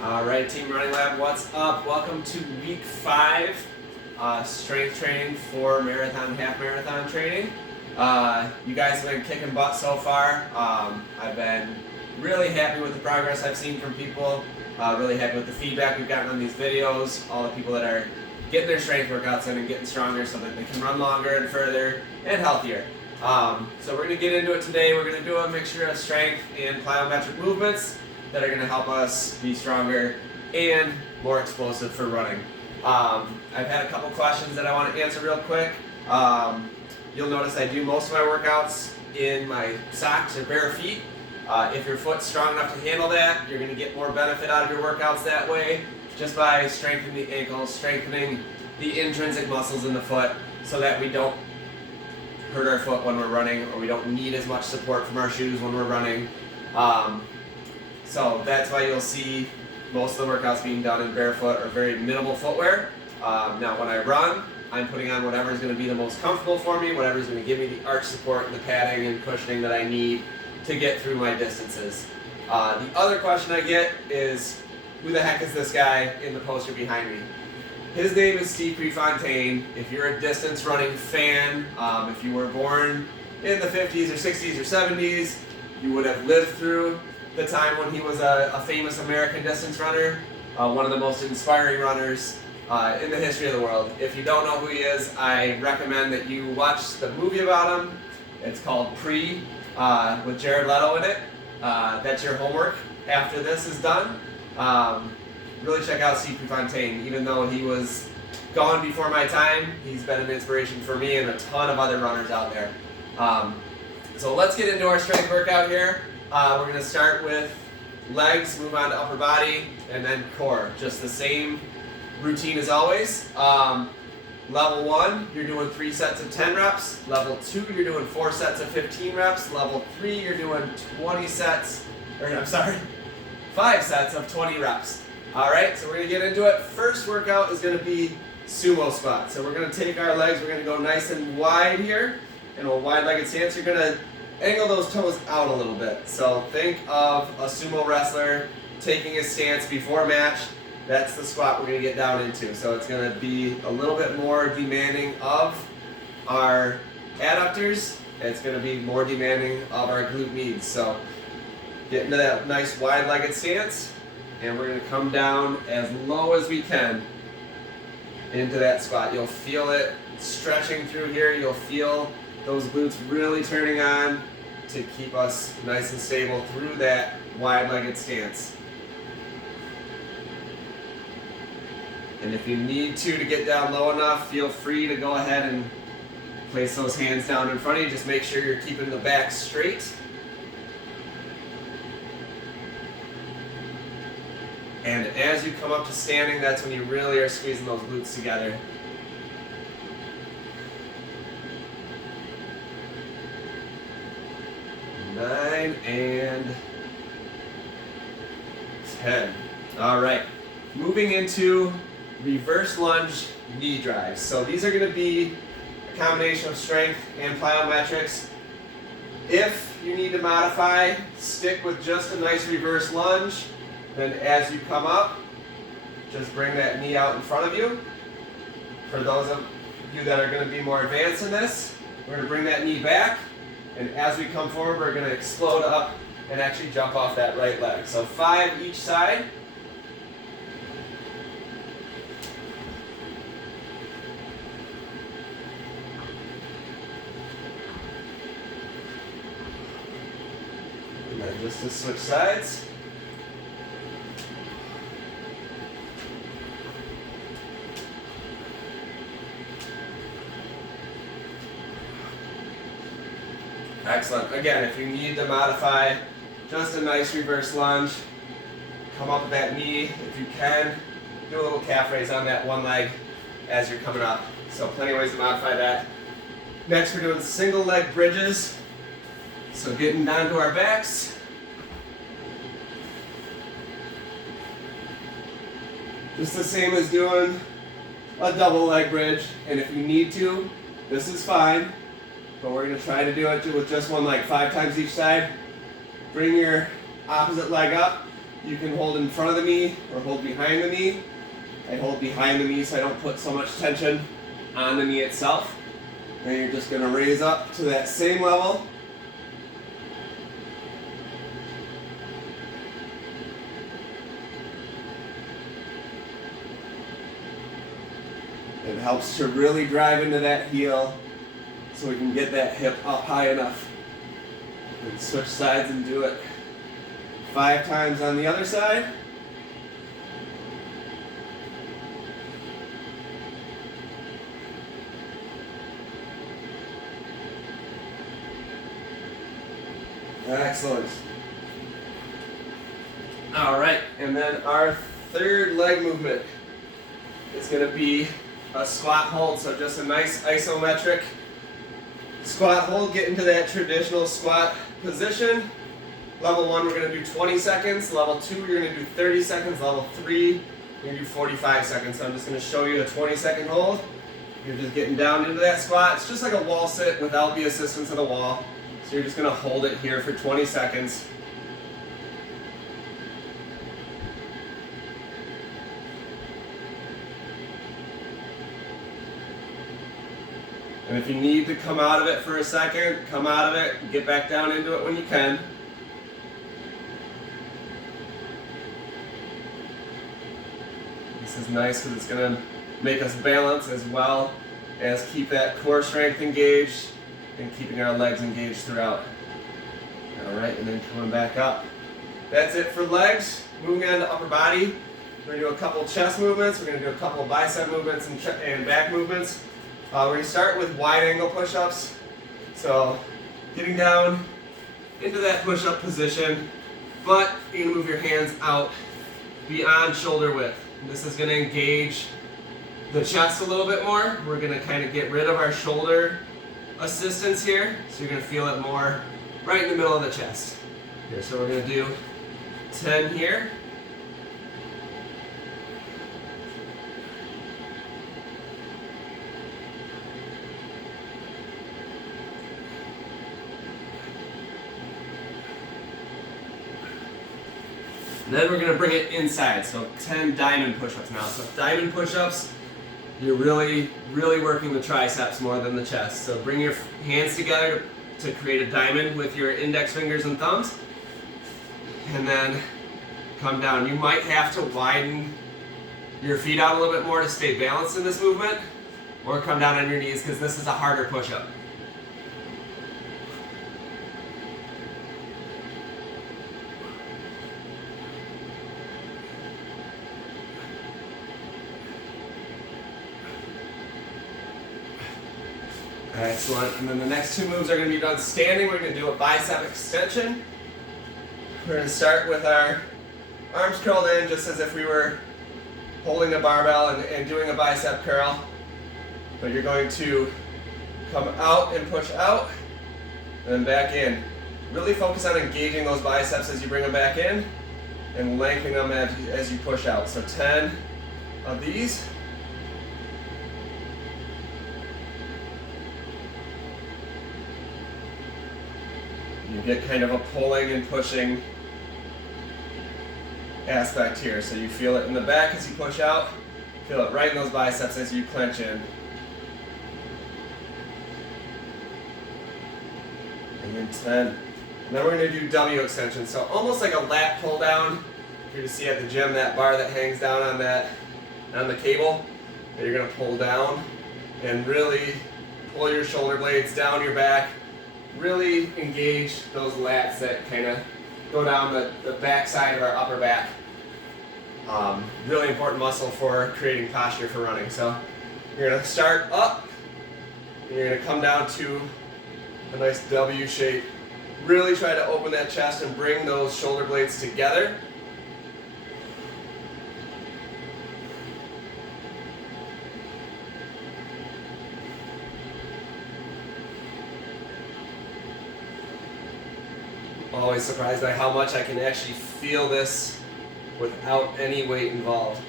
All right, Team Running Lab, what's up? Welcome to week 5, strength training for marathon, half marathon training. You guys have been kicking butt so far. I've been really happy with the progress I've seen from people, really happy with the feedback we've gotten on these videos, all the people that are getting their strength workouts in and getting stronger so that they can run longer and further and healthier. So we're going to get into it today. We're going to do a mixture of strength and plyometric movements that are going to help us be stronger and more explosive for running. I've had a couple questions that I want to answer real quick. You'll notice I do most of my workouts in my socks or bare feet. If your foot's strong enough to handle that, you're going to get more benefit out of your workouts that way, just by strengthening the ankles, strengthening the intrinsic muscles in the foot so that we don't hurt our foot when we're running, or we don't need as much support from our shoes when we're running. So that's why you'll see most of the workouts being done in barefoot or very minimal footwear. Now when I run, I'm putting on whatever is going to be the most comfortable for me, whatever is going to give me the arch support and the padding and cushioning that I need to get through my distances. The other question I get is, who the heck is this guy in the poster behind me? His name is Steve Prefontaine. If you're a distance running fan, if you were born in the 50s or 60s or 70s, you would have lived through the time when he was a famous American distance runner, one of the most inspiring runners in the history of the world. If you don't know who he is, I recommend that you watch the movie about him. It's called Pre, with Jared Leto in it. That's your homework after this is done. Really check out Steve Prefontaine. Even though he was gone before my time, he's been an inspiration for me and a ton of other runners out there. So let's get into our strength workout here. We're going to start with legs, move on to upper body, and then core. Just the same routine as always. Level 1, you're doing 3 sets of 10 reps. Level 2, you're doing 4 sets of 15 reps. Level 3, you're doing 5 sets of 20 reps. Alright, so we're going to get into it. First workout is going to be sumo squat. So we're going to take our legs, we're going to go nice and wide here, in a wide-legged stance. You're going to angle those toes out a little bit. So think of a sumo wrestler taking a stance before match. That's the squat we're going to get down into. So it's going to be a little bit more demanding of our adductors. It's going to be more demanding of our glute medius. So get into that nice wide-legged stance, and we're going to come down as low as we can into that squat. You'll feel it stretching through here. You'll feel those glutes really turning on to keep us nice and stable through that wide-legged stance. And if you need to get down low enough, feel free to go ahead and place those hands down in front of you. Just make sure you're keeping the back straight. And as you come up to standing, that's when you really are squeezing those glutes together. 9 and 10. All right, moving into reverse lunge knee drives. So these are going to be a combination of strength and plyometrics. If you need to modify, stick with just a nice reverse lunge. Then as you come up, just bring that knee out in front of you. For those of you that are going to be more advanced in this, we're going to bring that knee back. And as we come forward, we're going to explode up and actually jump off that right leg. So 5 each side. And then just to switch sides. Excellent. Again, if you need to modify, just a nice reverse lunge. Come up with that knee. If you can, do a little calf raise on that one leg as you're coming up. So plenty of ways to modify that. Next, we're doing single leg bridges. So getting down to our backs. Just the same as doing a double leg bridge. And if you need to, this is fine. But we're going to try to do it with just one leg, 5 times each side. Bring your opposite leg up You can hold in front of the knee or hold behind the knee. I hold behind the knee so I don't put so much tension on the knee itself. And you're just going to raise up to that same level. It helps to really drive into that heel so we can get that hip up high enough. And switch sides and do it 5 times on the other side. Excellent. All right, and then our third leg movement is going to be a squat hold. So just a nice isometric squat hold. Get into that traditional squat position. Level 1, we're going to do 20 seconds. Level 2, you're going to do 30 seconds. Level 3, you're going to do 45 seconds. So I'm just going to show you a 20-second hold. You're just getting down into that squat. It's just like a wall sit without the assistance of the wall. So you're just going to hold it here for 20 seconds. And if you need to come out of it for a second, come out of it, get back down into it when you can. This is nice because it's going to make us balance as well as keep that core strength engaged and keeping our legs engaged throughout. All right, and then coming back up. That's it for legs. Moving on to upper body. We're going to do a couple chest movements. We're going to do a couple bicep movements and back movements. We're going to start with wide angle push-ups. So getting down into that push-up position, but you're going to move your hands out beyond shoulder width. This is going to engage the chest a little bit more. We're going to kind of get rid of our shoulder assistance here, so you're going to feel it more right in the middle of the chest. Here, so we're going to do 10 here. And then we're going to bring it inside, so 10 diamond push-ups now. So diamond push-ups, you're really working the triceps more than the chest. So bring your hands together to create a diamond with your index fingers and thumbs. And then come down. You might have to widen your feet out a little bit more to stay balanced in this movement, or come down on your knees because this is a harder push-up. Excellent. And then the next 2 moves are going to be done standing. We're going to do a bicep extension. We're going to start with our arms curled in just as if we were holding a barbell and doing a bicep curl. But you're going to come out and push out, and then back in. Really focus on engaging those biceps as you bring them back in and lengthening them as you push out. So 10 of these. You get kind of a pulling and pushing aspect here. So you feel it in the back as you push out, feel it right in those biceps as you clench in. And then 10. And then we're going to do W extension. So almost like a lat pull down. You're to see at the gym that bar that hangs down on the cable that you're going to pull down and really pull your shoulder blades down your back. Really engage those lats that kind of go down the back side of our upper back. Really important muscle for creating posture for running. So you're going to start up, and you're going to come down to a nice W shape. Really try to open that chest and bring those shoulder blades together. Always surprised by how much I can actually feel this without any weight involved.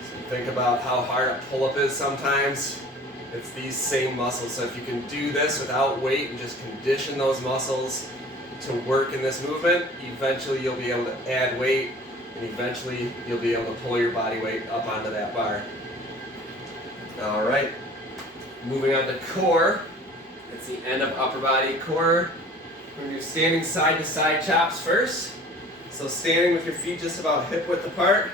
So think about how hard a pull-up is sometimes. It's these same muscles. So if you can do this without weight and just condition those muscles to work in this movement, eventually you'll be able to add weight, and eventually you'll be able to pull your body weight up onto that bar. All right, moving on to core. It's the end of upper body. Core, we're going to do standing side to side chops first. So standing with your feet just about hip width apart,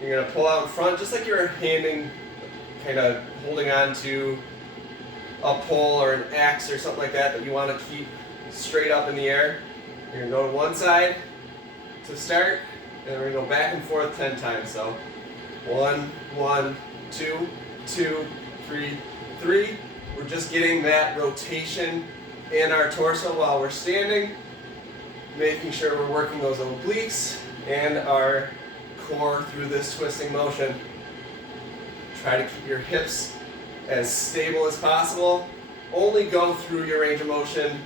you're going to pull out in front just like you're kind of holding on to a pole or an axe or something like that you want to keep straight up in the air. You're going to go to one side to start, and we're going to go back and forth 10 times. So 1, 1, 2, 2, 3, 3. We're just getting that rotation in our torso while we're standing, making sure we're working those obliques and our core through this twisting motion. Try to keep your hips as stable as possible. Only go through your range of motion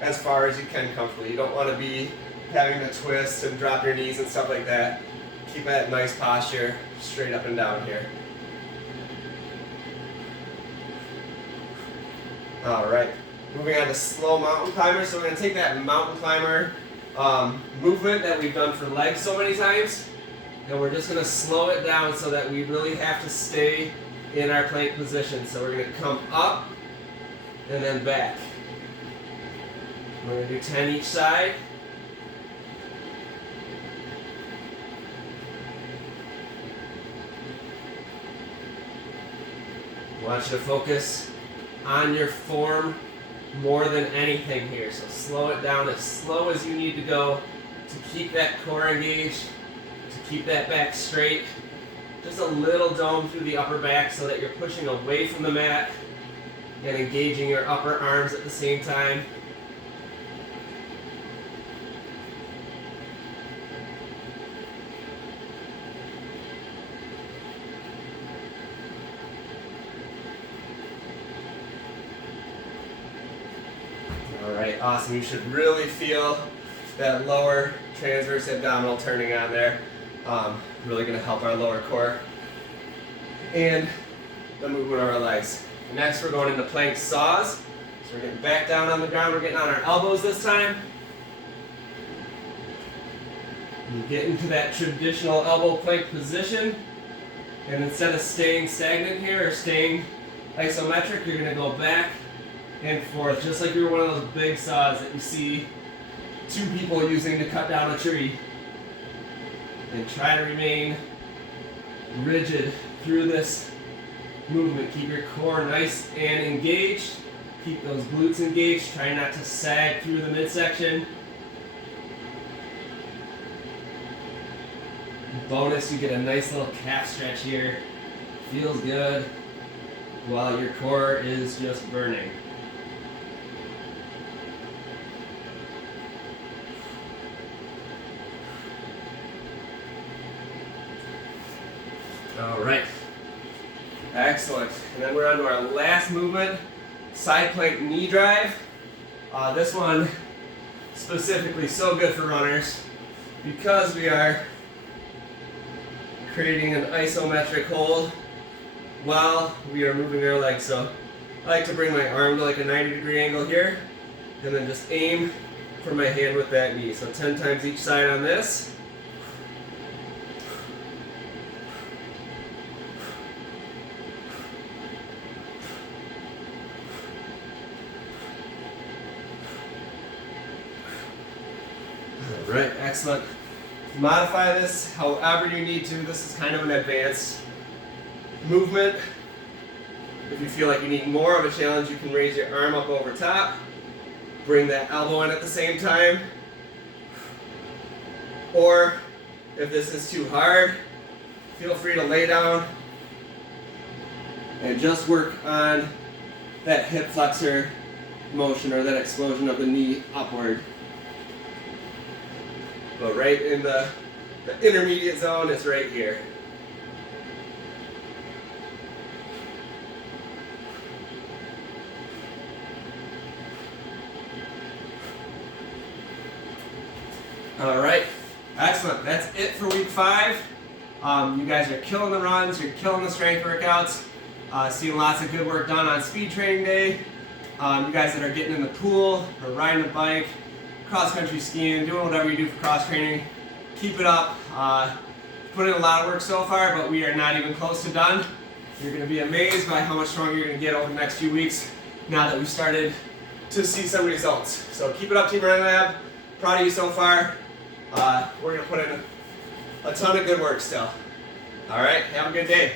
as far as you can comfortably. You don't want to be having to twist and drop your knees and stuff like that. Keep that nice posture straight up and down here. All right, moving on to slow mountain climber. So we're going to take that mountain climber movement that we've done for legs so many times, and we're just going to slow it down so that we really have to stay in our plank position. So we're going to come up and then back. We're going to do 10 each side. I want you to focus on your form more than anything here. So slow it down as slow as you need to go to keep that core engaged, to keep that back straight. Just a little dome through the upper back so that you're pushing away from the mat and engaging your upper arms at the same time. Alright, awesome. You should really feel that lower transverse abdominal turning on there. Really going to help our lower core and the movement of our legs. Next, we're going into plank saws. So we're getting back down on the ground. We're getting on our elbows this time. You get into that traditional elbow plank position. And instead of staying stagnant here or staying isometric, you're going to go back and forth, just like you're one of those big saws that you see two people using to cut down a tree. And try to remain rigid through this movement. Keep your core nice and engaged. Keep those glutes engaged. Try not to sag through the midsection. Bonus, you get a nice little calf stretch here. Feels good while your core is just burning. All right, excellent. And then we're on to our last movement, side plank knee drive. This one specifically so good for runners because we are creating an isometric hold while we are moving our legs. So I like to bring my arm to like a 90-degree angle here and then just aim for my hand with that knee. So 10 times each side on this. Right, excellent. Modify this however you need to. This is kind of an advanced movement. If you feel like you need more of a challenge, you can raise your arm up over top. Bring that elbow in at the same time. Or if this is too hard, feel free to lay down and just work on that hip flexor motion or that explosion of the knee upward. But right in the intermediate zone is right here. All right, excellent. That's it for week 5. You guys are killing the runs, you're killing the strength workouts, seeing lots of good work done on speed training day. You guys that are getting in the pool or riding the bike, cross-country skiing, doing whatever you do for cross training. Keep it up. Put in a lot of work so far, but we are not even close to done. You're going to be amazed by how much stronger you're going to get over the next few weeks now that we've started to see some results. So keep it up, Team Running Lab. Proud of you so far. We're going to put in a ton of good work still. All right, have a good day.